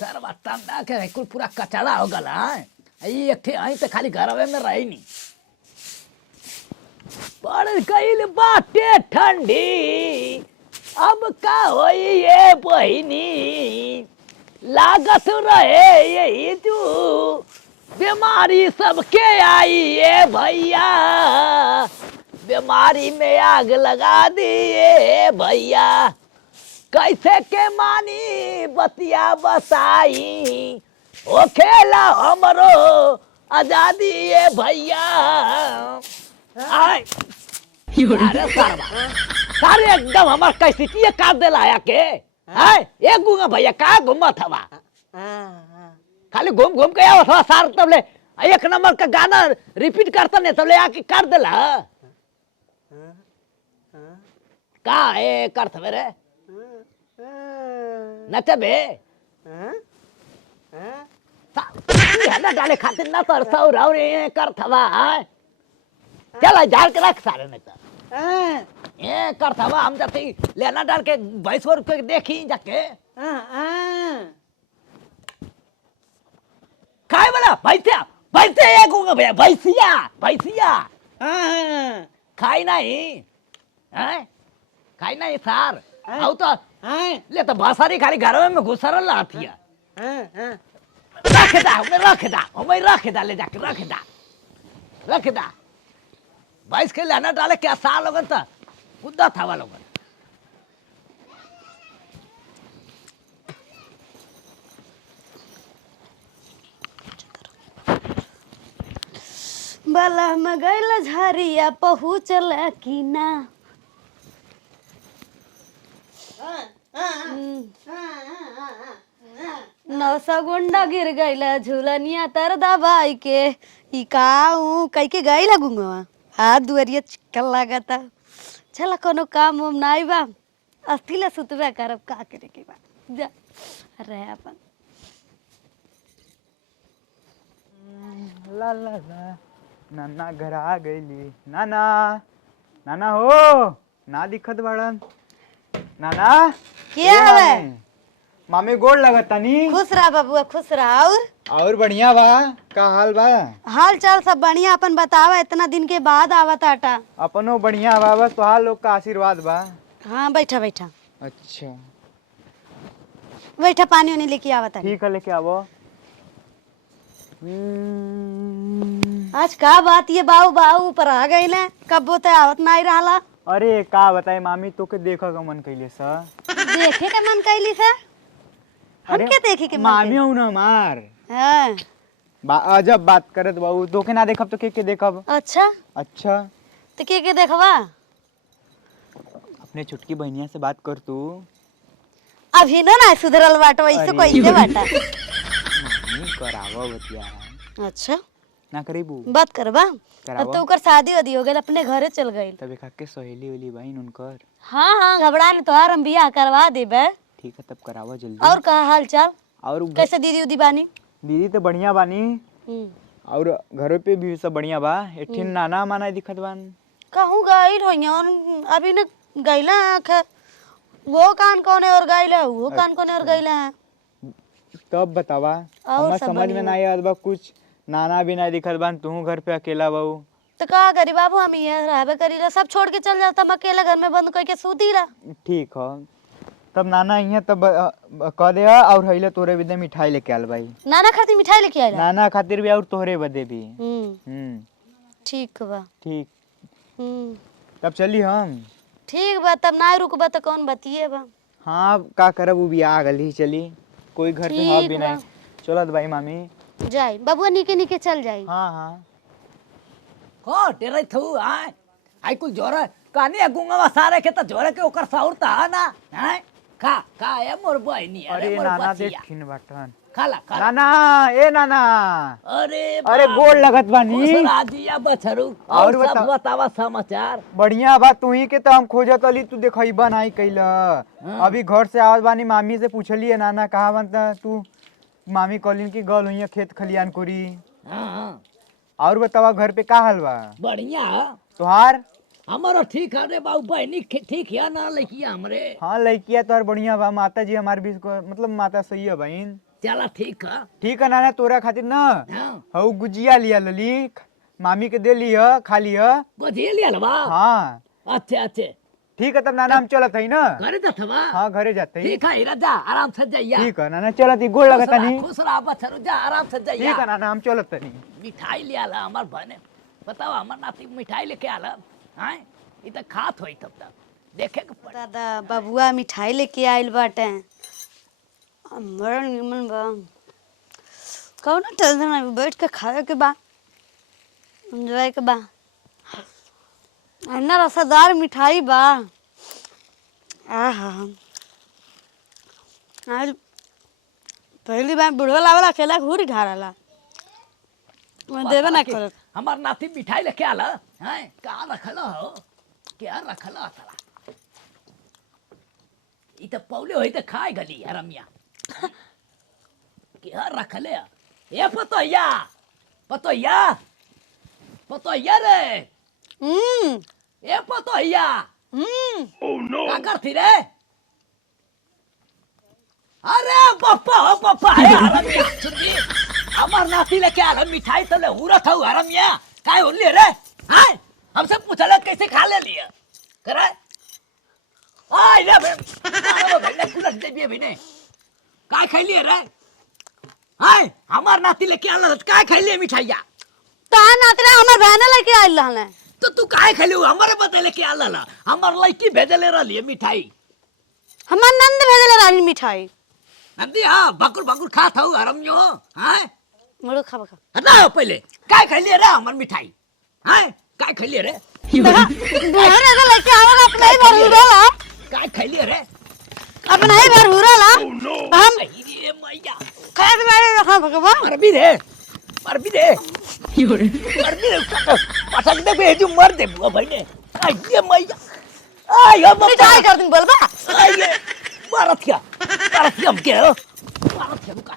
सर बता ना के कुल पूरा कचरा हो गला है। ये एक थे आई तो खाली घरवे में रही नहीं। पड़ गईल बाटे ठंडी अब का होई ये बहिनी लागत रहे यही तू बीमारी सबके आई ये भैया बीमारी में आग लगा दिए भैया कैसे के मानी बतिया बसाई ओ खेला हमरो आजादी ये भैया आय अरे सारे एकदम हमार कैसी ये काट देला है के है एक गुंगा भैया का घुमत हवा खाली घूम घूम के आवत हवा सार तब ले एक नंबर का गाना रिपीट करता नहीं तब ले आके काट देला का ए करत मेरे नचबे ना डाले खातिर ना तरसा और ये करत हवा चल झाड़ के रख सारे नहीं तो ये करत हवा हम जाते लेना डाल के भैंसवर को देखी जाके काय बोला भैंसिया भैंसे एक होगा भैया भैंसिया भैंसिया खाई नहीं खाई नहीं सार आओ तो ले तो बासारी खाली घर में घुसरल लाथिया रख दा ले जाके रख दा भैंस के लेना डाले क्या साल लोगन था कुद्दा था लोगन बला में गैला झरिया पहुँचल की ना नौसा गुंडा गिर गईला झूलनिया तर दबाई के ई काऊ कई के गईला गुंगवा हाथ दुआरिया चिकन लागता चला कोनो काम उम नाई बा अस्थिला सुतबे करब का करे के बा जा रहे अपन ला ला ला नाना घर आ गईली नाना नाना हो ना दिखत बाड़न नाना क्या हवे मामी गोड़ लगता नी खुश रहा बबुआ खुश रहा और बढ़िया बा का हाल बा हाल चाल सब बढ़िया अपन बतावा इतना दिन के बाद आवत आटा अपनो बढ़िया बा बस तोहार लोग का आशीर्वाद बा हाँ बैठा बैठा अच्छा बैठा पानी वानी लेके आवत है ठीक है लेके आवो आज का बात ये बाऊ बाऊ ऊपर आ गई ले कब बोते आवत नहीं रहा अरे का बताए मामी तो के देखा का मन कैले सा देखे के मन कैली से हम क्या देखे के मन मामी हूं ना मार हाँ अजब बात करत बाबू तो के ना देखब तो के देखब अच्छा अच्छा तो के देखवा अपने छुटकी बहनिया से बात कर तू अभी ना सुधरल बाटा वैसे कोई से बाटा करावा बतिया अच्छा ना करीबू बात करबा अब तो ओकर शादी वादी हो गई अपने घरे चल गई तब एक के सहेली वाली बहन उनकर हाँ हाँ घबरा नहीं तोहार हम बियाह करवा देबे ठीक है तब करावा जल्दी और का हाल चाल और कैसे दीदी उदी बानी दीदी तो बढ़िया बानी और घर पे भी सब बढ़िया बा एठिन नाना माना दिखत बान कहूँ गाइल होइया अभी न गईला आँख वो कान कौन है और गईला वो कान कौन है और गईला है तब बतावा हमें समझ में नहीं आत बा कुछ नाना भी नहीं दिखत बान तू घर पे अकेला बाबू तो का करी बाबू हम ये रहबे करीला सब छोड़ के चल जाता हम अकेला घर में बंद करके सूती रहा ठीक है तब नाना यहाँ तब कह दे और हइले तोरे बदे मिठाई लेके आल भाई नाना खातिर मिठाई लेके आइला नाना खातिर भी और तोहरे बदे भी ठीक बा ठीक तब चली हम ठीक बा तब ना रुकबा तो कौन बतिए बा हाँ का करब वो भी आ गली चली कोई घर पे हाँ भी नहीं चलत भाई मामी जाई बबुआ निके निके चल जाई हाँ हाँ हो तेरे थू आय आई कुल जोरा काने गुंगा सारे के त जोरे के ओकर साउरता है ना हैं का ए मोर बहनी अरे मोर नाना बचिया देखिन बटन खाला खाला नाना ए नाना अरे गोड़ लगत बानी राजिया बछरू और सब बतावा समाचार बढ़िया बा तू ही के तो हम खोजत अली तू देखइबा नहीं कैला अभी घर से आवत बानी मामी से पूछलिए नाना कहाँ बनता तू मामी कॉलिन की गल हुई खेत खलियान कोरी और बतावा घर पे का हाल बा बढ़िया तोहार हमारा ठीक है रे बाबू बहनी ठीक है ना लड़किया हमरे हाँ लड़किया तो बढ़िया बा माता जी हमारे बीच को मतलब माता सही है बहन चला ठीक है। ठीक है नाना तोरा खातिर ना हाँ हऊ गुजिया लिया लली मामी के दे लिया खा लिया। गोझिया लिया लबा। हाँ अच्छे अच्छे ठीक है तब नाना हम चलत है ना। घरे जात बा। हाँ घरे जाते ही। ठीक है हीरा जा आराम से जाइया। ठीक है नाना चलत ही गोड़ लगता नहीं। खुश रहा बच्चा जा आराम से जाइया। ठीक है नाना हम चलत नहीं। मिठाई ले आला हमार बहने बताओ हमार नाती मिठाई लेके आला हैं ई त खात होई तब तक देखे के पड़। दादा बबुआ मिठाई लेके आइल बाटे बड़ा निमन बा कौन टेंशन नहीं बैठ के खाए के बा एंजॉय के बा अन्ना रसादार मिठाई बा आहा आज पहली बार बुढ़वा लावला अकेला घूर ढारला मैं देवे ना करत हमार नाती मिठाई लेके आला हैं का रखला हो क्या रखला तला ई त पौले होई त खाए गली हरमिया क्या रखले ए पतोया पतोया पतोया रे ए पतोया का करती रे अरे पप्पा हो पप्पा है हरमिया सुनी हमार नाती लेके आला मिठाई तले हुरत हऊ हरमिया काय होली रे हां हमसे पूछला कैसे खा ले लिया करे आय रे मारो भैया कुलट देबी बिने काय खैली रे हाय हमार नाती लेके आला काय खैली मिठाइया ता नातरे हमर बहन लेके आइल रहले तो तू काय खैली हमारे बता लेके आला हमार लड़की भेजले रहली मिठाई हमर नंद भेजले रानी मिठाई नंदी हां बकुर बकुर खात हऊ हरमियो हां मोड़ो खा खा हटाओ पहले काय खैली रे हमार मिठाई हां काय खैली रे बहन अगर लेके आवला अपना ही भर हुरला काय खैली रे अपना ही भर हुरला हम ये मैया खाए के मारे रखा भगवान मरबी रे मरबी रे पटक दे बेजू मर दे बुआ भाई ने आई ये मैया आई हम मिठाई कर दूं बोलबा आई ये मारथिया हम के हो मारथिया बुका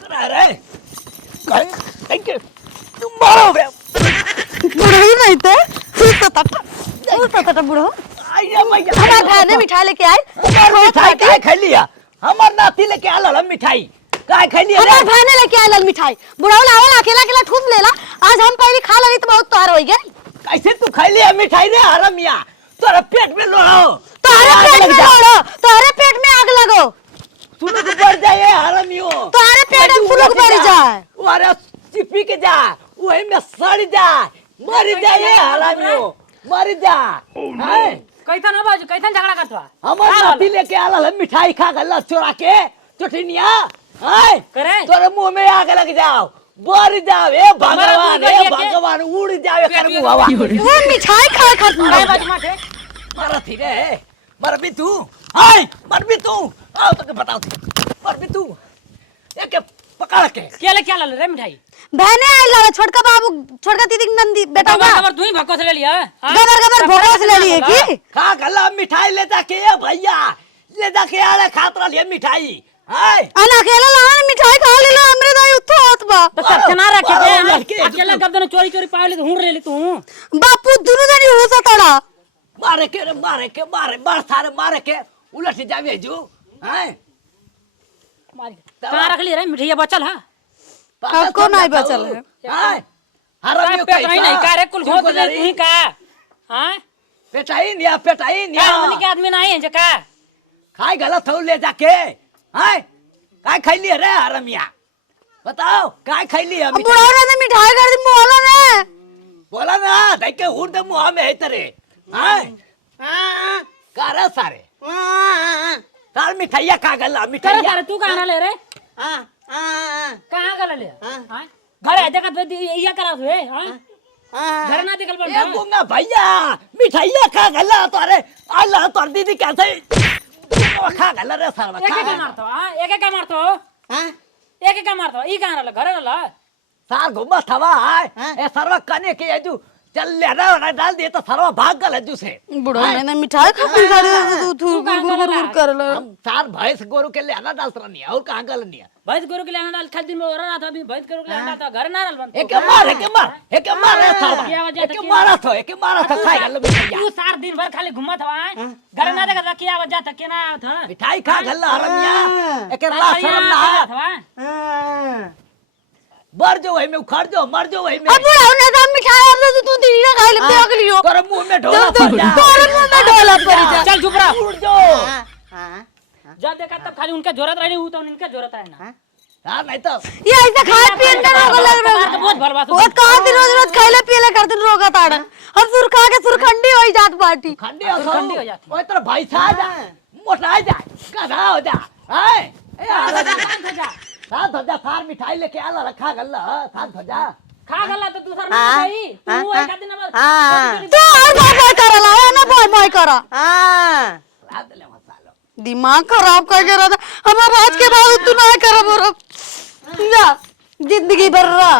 करा रे थैंक यू तुम मारो बे बुढ़ो ही नहीं थे तू तो बुढ़ो आई ये मैया हमार बहन मिठाई लेके आई हमार मिठाई काय खैली हमार नाती लेके आला मिठाई काय खैली रे हमार बहन लेके आइल मिठाई बुढ़ाऊ लावल अकेला अकेला ठूस लेला आज हम पहले खा लेली तो बहुत तोहर होई गई कैसे तू खैली मिठाई रे हरमिया तोरा पेट में लोड़ो तोहरे पेट में आग लगो सुलग बढ़ जाए हरमियो तोहरे पेट में सुलग बढ़ जाए अरे चिपी के जा वही में सड़ जा मर जाए हरमियो मर जा हैं कैथन हो बाजू कैथन झगड़ा करतवा हमार नाती लेके आला मिठाई खा गल्ला चोरा के चटनिया हैं करे तोरे मुंह में आग लग जाओ मर जाओ ए भगवान उड़ जाओ कर मुंह हवा वो मिठाई खा काय बाजू माथे मरती रे मर भी तू हाय मर भी तू आओ तो बताओ मर भी तू एक पकड़ के क्या ले क्या लाल रे मिठाई बहने आइल रहा छोटका बाबू छोटका दीदी नंदी बेटा बा खबर तू ही भक्को से ले लिया गबर भोगस ले लिए की खा गला मिठाई ले जाके ए भैया ले जाके आले खातरा ले मिठाई हाय अन अकेला लान मिठाई खा ले लो हमरे दाई उठो होत बा तो सब चना रखे थे अकेला कब दोनों चोरी चोरी पावे ले तो हुड़ ले तू बापू दुनु जनी हो सतड़ा मारे के मार सारे मारे के उलट जावे जो हैं कहां रख ली रे मिठाई बचल हां आपको नहीं बचल है हाय हरमियो पेट नहीं का रे कुल घोंस ले तू ही का हां पेटाई निया हमनी के आदमी नहीं है जका खाई गलत हो ले जाके हाय काय खैली रे हरमिया बताओ काय खैली है बुढ़ाऊ ने मिठाई कर दी मोला ने बोला ना देख के उड़ दे मुंह में है तेरे हाय कारा सारे तार मिठाइया खा गला करे मिठाइया करे तू कहां ले रे कहां गला ले हां घर आते का ये करा तू हां घर ना निकल ए गुंगा भैया मिठाइया खा गला तोरे अल्लाह तोर दीदी कैसे खा गला रे सारा एक एक मारतो हां एक एक मारतो हां एक एक मारतो ई कहां रला घर रला सार घुमा थवा है ए सरवा कने के जो चल लेना वाला डाल दिए तो सरवा भाग गल है से बुढ़ो मैंने मिठाई खा पी कर तू तू गुर कर ले हम सार भैंस गोरू के लेना डाल नहीं और कहां गल नहीं भैंस गोरु के लिए अंडा डाल खाली दिन में और रहा था अभी भैंस गोरु के लिए अंडा था घर ना डाल बन एक मार सरवा एक मारा था खाए गल तू सार दिन भर खाली घुमा था घर ना देखा था क्या वजह था क्या ना था मिठाई खा गल हरमिया एक ला शर्म ना था मर जो वही में उखड़ जो मर जो वही में अब बुढ़ो ने तो मिठाई अब तो तू तीन ना खा ले पे अगली हो तोरे मुंह में ढोला पड़ जा तोरे मुंह में ढोला पड़ जा चल चुप रहा उड़ जो जब देखा तब खाली उनका जरूरत रही हूं तो उनका जरूरत है ना हां नहीं तो ये ऐसे खाए पिए का रोग लग रहा है बहुत भलवा वो कहां दिन रोज खाइले पिएले करते रोगा ताड़ा अब सुर खा के सुरखंडी होई जात बाटी खंडी खंडी हो जाती ओए तेरा भाई सा जा मोटा जा गधा हो जा हाय साथ हो जा सार मिठाई लेके आला रखा गल साथ हो जा खा गला तो दूसरा ना गई तू एक दिन तू और बाय करला ना बाय करा रात ले मसालो दिमाग खराब कर के रहा हमारा आज के बाद तू ना कर बोरो जा जिंदगी भर रहा